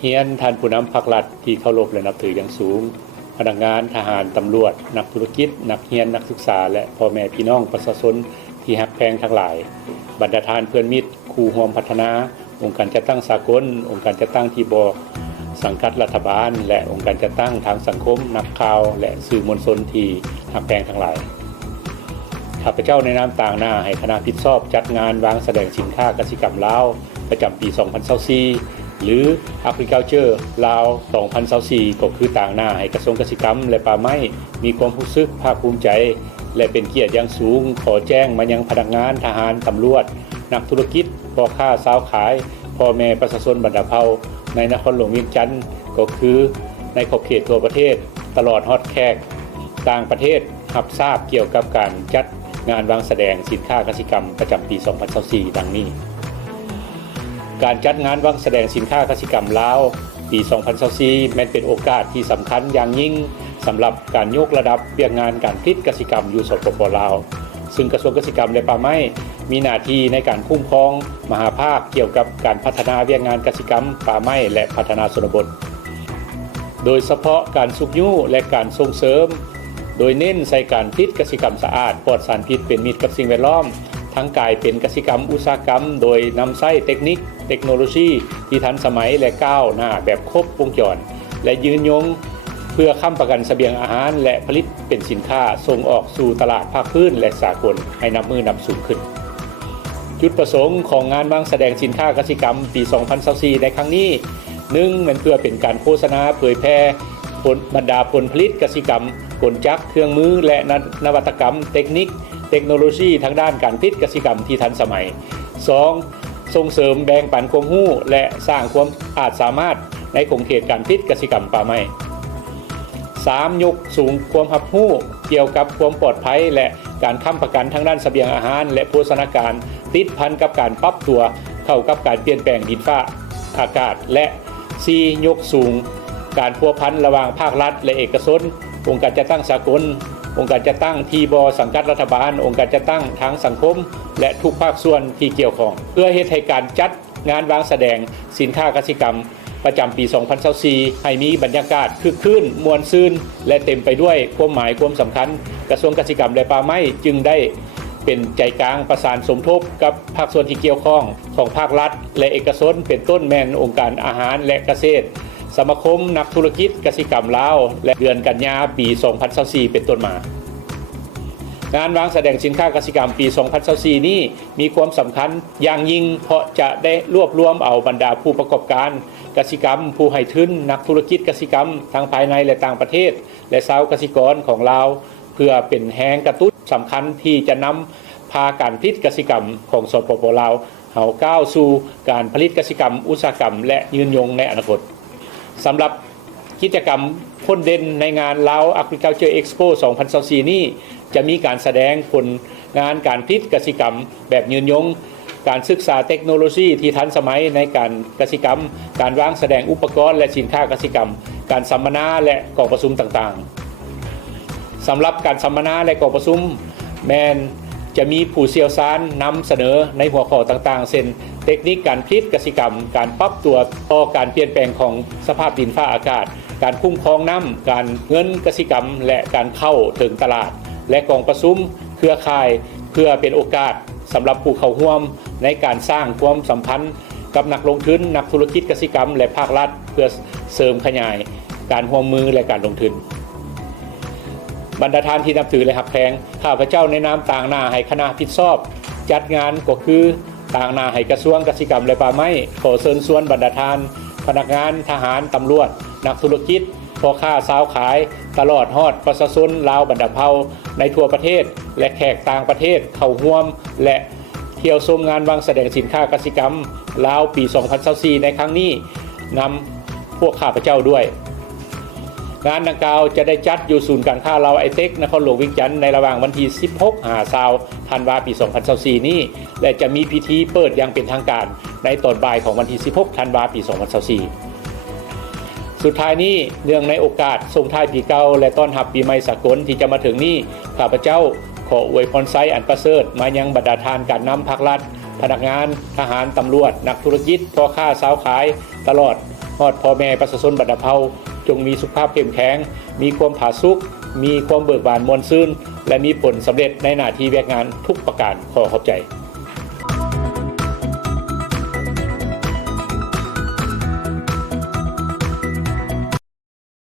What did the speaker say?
เฮียนท่านผู้นำภาครัฐที่เคารพและนับถืออย่างสูงพนักงานทหารตำรวจนักธุรกิจนักเรียนนักศึกษาและพ่อแม่พี่น้องประชาชนที่ฮักแพงทั้งหลายบรรดาทานเพื่อนมิตรครูร่วมพัฒนาองค์การจัดตั้งสากลองค์การจัดตั้งที่บ่สังกัดรัฐบาลและองค์การจัดตั้งทางสังคมนักข่าวและสื่อมวลชนที่ฮักแพงทั้งหลายข้าพเจ้าในนามต่างหน้าให้คณะผิดชอบจัดงานวางแสดงสินค้าเกษตรกรรมลาวประจำปี 2024หรือ Agriculture ลาว 2024ก็คือต่างหน้าให้กระทรวงเกษตรกรรมและป่าไม้มีความรู้สึกภาคภูมิใจและเป็นเกียรติอย่างสูงขอแจ้งมายังพนักงานทหารตำรวจนักธุรกิจพ่อค้าสาวขายพ่อแม่ประชาชนบรรดาเผ่าในนครหลวงเวียงจันทน์ก็คือในขอบเขตทั่วประเทศตลอดฮอดแขกต่างประเทศรับทราบเกี่ยวกับการจัดงานวางแสดงสินค้าเกษตรกรรมประจำปี 2024 ดังนี้การจัดงานวางแสดงสินค้าเกษตรกรรมลาวปี 2024 แม้นเป็นโอกาสที่สำคัญอย่างยิ่งสำหรับการยกระดับเวียกงานการผลิตเกษตรกรรมอยู่สปป.ลาวซึ่งกระทรวงเกษตรกรรมและป่าไม้มีหน้าที่ในการคุ้มครองมหาภาคเกี่ยวกับการพัฒนาเวียกงานเกษตรกรรมป่าไม้และพัฒนาชนบทโดยเฉพาะการสุขยุและการส่งเสริมโดยเน้นใส่การผลิตเกษตรกรรมสะอาดปลอดสารพิษเป็นมิตรกับสิ่งแวดล้อมทั้งกายเป็นเกษตรกรรมอุตสาหกรรมโดยนำใช้เทคนิคเทคโนโลยีที่ทันสมัยและก้าวหน้าแบบครบวงจรและยืนยงเพื่อค้ำประกันเสบียงอาหารและผลิตเป็นสินค้าส่งออกสู่ตลาดภาคพื้นและสากลให้นับมือนับสูงขึ้นจุดประสงค์ของงานวางแสดงสินค้าเกษตรกรรมปี 2024 ในครั้งนี้1มันเพื่อเป็นการโฆษณาเผยแพร่บรรดาผลผลิตเกษตรกรรมกลจักรเครื่องมือและนวัตกรรมเทคนิคเทคโนโลยีทางด้านการผลิตเกษตรกรรมที่ทันสมัย 2. ส่งเสริมแบ่งปันความรู้และสร้างความสามารถในขงเขตการผลิตเกษตรกรรมป่าไม้ 3. ยกสูงความรับรู้เกี่ยวกับความปลอดภัยและการค้ำประกันทางด้านเสบียงอาหารและโภชนาการติดพันกับการปรับตัวเข้ากับการเปลี่ยนแปลงดินฟ้าอากาศและ 4. ยกสูงการพัวพันระหว่างภาครัฐและเอกชนองค์การจัดตั้งสากลองค์การจัดตั้งที่บ่สังกัดรัฐบาลองค์การจัดตั้งทางสังคมและทุกภาคส่วนที่เกี่ยวข้องเพื่อเฮ็ดให้การจัดงานวางแสดงสินค้าเกษตรกรรมประจำปี 2024 ให้มีบรรยากาศคึกคืนม่วนซื่นและเต็มไปด้วยความหมายความสำคัญกระทรวงเกษตรกรรมและป่าไม้จึงได้เป็นใจกลางประสานสมทบกับภาคส่วนที่เกี่ยวข้องของภาครัฐและเอกชนเป็นต้นแม่นองค์การอาหารและเกษตรสมาคมนักธุรกิจเกษตรกรรมลาวและเดือนกันยาปี 2024 เป็นต้นมางานวางแสดงสินค้าเกษตรกรรมปี 2024 นี้มีความสำคัญอย่างยิ่งเพราะจะได้รวบรวมเอาบรรดาผู้ประกอบการเกษตรกรรมผู้ให้ทุนนักธุรกิจเกษตรกรรมทั้งภายในและต่างประเทศและชาวเกษตรกรของลาวเพื่อเป็นแรงกระตุ้นสำคัญที่จะนำพาการผลิตเกษตรกรรมของสปป.ลาวเฮาก้าวสู่การผลิตเกษตรกรรมอุตสาหกรรมและยืนยงในอนาคตสำหรับกิจกรรมพ้นเด่นในงาน Lao Agriculture Expo 2024 นี้จะมีการแสดงผลงานการผลิตเกษตรกรรมแบบยืนยงการศึกษาเทคโนโลยีที่ทันสมัยในการเกษตรกรรมการวางแสดงอุปกรณ์และสินค้าเกษตรกรรมการสัมมนาและกองประชุมต่างๆสำหรับการสัมมนาและกองประชุมแมนจะมีผู้เชี่ยวชาญนำเสนอในหัวข้อต่างๆเช่นเทคนิคการผลิตเกษตรกรรมการปรับตัวต่อการเปลี่ยนแปลงของสภาพดินฟ้าอากาศการคุ้มครองน้ำการเงินเกษตรกรรมและการเข้าถึงตลาดและกองประชุมเครือข่ายเพื่อเป็นโอกาสสำหรับผู้เข้าร่วมในการสร้างความสัมพันธ์กับนักลงทุนนักธุรกิจเกษตรกรรมและภาครัฐเพื่อเสริมขยายการร่วมมือและการลงทุนบรรดาท่านที่นับถือและหักแพงข้าพเจ้าในนามต่างหน้าให้คณะผิดชอบจัดงานก็คือต่างหน้าให้กระทรวงเกษตรกรรมและป่าไม้ขอเชิญชวนบรรดาท่านพนักงานทหารตำรวจนักธุรกิจพ่อค้าสาวขายตลอดฮอดประชาชนลาวบรรดาเผ่าในทั่วประเทศและแขกต่างประเทศเข้าร่วมและเที่ยวชมงานวางแสดงสินค้าเกษตรกรรมลาวปี 2024 ในครั้งนี้นำพวกข้าพเจ้าด้วยงานดังกล่าวจะได้จัดอยู่ศูนย์การค้าลาวไอเทคนครหลวงเวียงจันทน์ในระหว่างวันที่ 16-20 ธันวาคม ปี 2024 นี้และจะมีพิธีเปิดอย่างเป็นทางการในตอนบ่ายของวันที่ 16 ธันวาคม ปี 2024 สุดท้ายนี้เนื่องในโอกาสส่งท้ายปีเก่าและต้อนรับปีใหม่สากลที่จะมาถึงนี้ข้าพเจ้าขออวยพรไซอันประเสริฐมายังบรรดาทานการนำภาครัฐพนักงานทหารตำรวจนักธุรกิจพ่อค้าสาวขายตลอด ฮอดพ่อแม่ประชาชนบัดดาเฮาจงมีสุขภาพเข้มแข็งมีความผาสุกมีความเบิกบานม่วนซื่นและมีผลสำเร็จในหน้าที่แวกงานทุกประการขอขอบใจ